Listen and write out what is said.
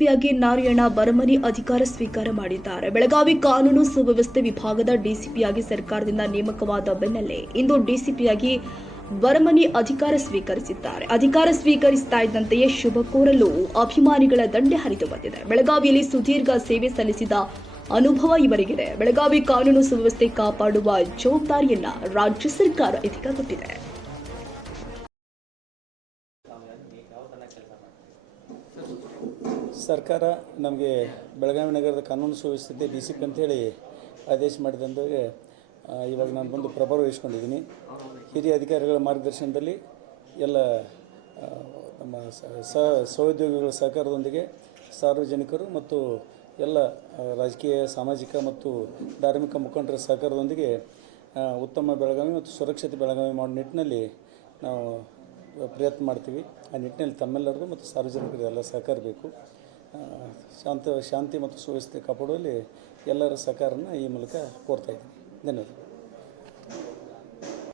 ಡಿಸಿಪಿಯಾಗಿ ನಾರಾಯಣ ಬರಮನಿ ಅಧಿಕಾರ ಸ್ವೀಕಾರ ಮಾಡಿದ್ದಾರೆ. ಬೆಳಗಾವಿ ಕಾನೂನು ಸುವ್ಯವಸ್ಥೆ ವಿಭಾಗದ ಡಿಸಿಪಿಯಾಗಿ ಸರ್ಕಾರದಿಂದ ನೇಮಕವಾದ ಬೆನ್ನಲ್ಲೇ ಇಂದು ಡಿಸಿಪಿಯಾಗಿ ಬರಮನಿ ಅಧಿಕಾರ ಸ್ವೀಕರಿಸಿದ್ದಾರೆ. ಅಧಿಕಾರ ಸ್ವೀಕರಿಸ್ತಾ ಇದ್ದಂತೆಯೇ ಶುಭ ಕೋರಲು ಅಭಿಮಾನಿಗಳ ದಂಡೆ ಹರಿದು ಬಂದಿದೆ. ಬೆಳಗಾವಿಯಲ್ಲಿ ಸುದೀರ್ಘ ಸೇವೆ ಸಲ್ಲಿಸಿದ ಅನುಭವ ಇವರಿಗಿದೆ. ಬೆಳಗಾವಿ ಕಾನೂನು ಸುವ್ಯವಸ್ಥೆ ಕಾಪಾಡುವ ಜವಾಬ್ದಾರಿಯನ್ನ ರಾಜ್ಯ ಸರ್ಕಾರ ಇದೀಗ ಕೊಟ್ಟಿದೆ. ಸರ್ಕಾರ ನಮಗೆ ಬೆಳಗಾವಿ ನಗರದ ಕಾನೂನು ಸುವ್ಯವಸ್ಥೆ DCP ಅಂತೇಳಿ ಆದೇಶ ಮಾಡಿದಂಗೆ ಇವಾಗ ನಾನು ಬಂದು ಪ್ರಭಾರ ವಹಿಸ್ಕೊಂಡಿದ್ದೀನಿ. ಹಿರಿಯ ಅಧಿಕಾರಿಗಳ ಮಾರ್ಗದರ್ಶನದಲ್ಲಿ ಎಲ್ಲ ನಮ್ಮ ಸಹೋದ್ಯೋಗಿಗಳ ಸಹಕಾರದೊಂದಿಗೆ ಸಾರ್ವಜನಿಕರು ಮತ್ತು ಎಲ್ಲ ರಾಜಕೀಯ ಸಾಮಾಜಿಕ ಮತ್ತು ಧಾರ್ಮಿಕ ಮುಖಂಡರ ಸಹಕಾರದೊಂದಿಗೆ ಉತ್ತಮ ಬೆಳಗಾವಿ ಮತ್ತು ಸುರಕ್ಷಿತ ಬೆಳಗಾವಿ ಮಾಡೋ ನಿಟ್ಟಿನಲ್ಲಿ ನಾವು ಪ್ರಯತ್ನ ಮಾಡ್ತೀವಿ. ಆ ನಿಟ್ಟಿನಲ್ಲಿ ತಮ್ಮೆಲ್ಲರಿಗೂ ಮತ್ತು ಸಾರ್ವಜನಿಕರು ಎಲ್ಲ ಸಹಕಾರ ಬೇಕು. ಶಾಂತಿ ಮತ್ತು ಸುವ್ಯವಸ್ಥೆ ಕಾಪಾಡುವಲ್ಲಿ ಎಲ್ಲರ ಸಹಕಾರನ ಈ ಮೂಲಕ ಕೋರ್ತಾ ಇದ್ದೀನಿ. ಧನ್ಯವಾದ.